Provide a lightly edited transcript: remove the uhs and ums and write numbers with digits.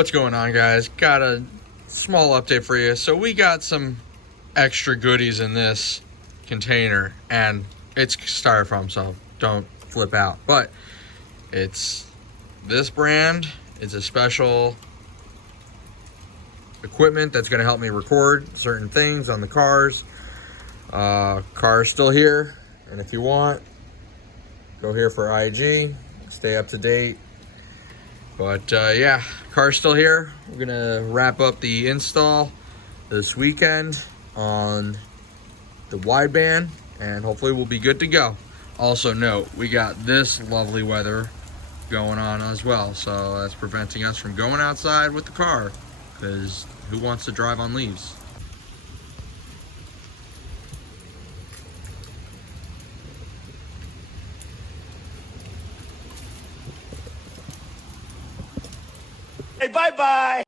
What's going on, guys? Got a small update for you. So we got some extra goodies in this container, and it's styrofoam, so don't flip out. But it's this brand. It's a special equipment that's going to help me record certain things on the cars. Car's still here, and if you want, go here for IG, stay up to date. But yeah, car's still here. We're gonna wrap up the install this weekend on the wideband, and hopefully we'll be good to go. Also note, we got this lovely weather going on as well, so that's preventing us from going outside with the car, because who wants to drive on leaves? Hey, bye-bye.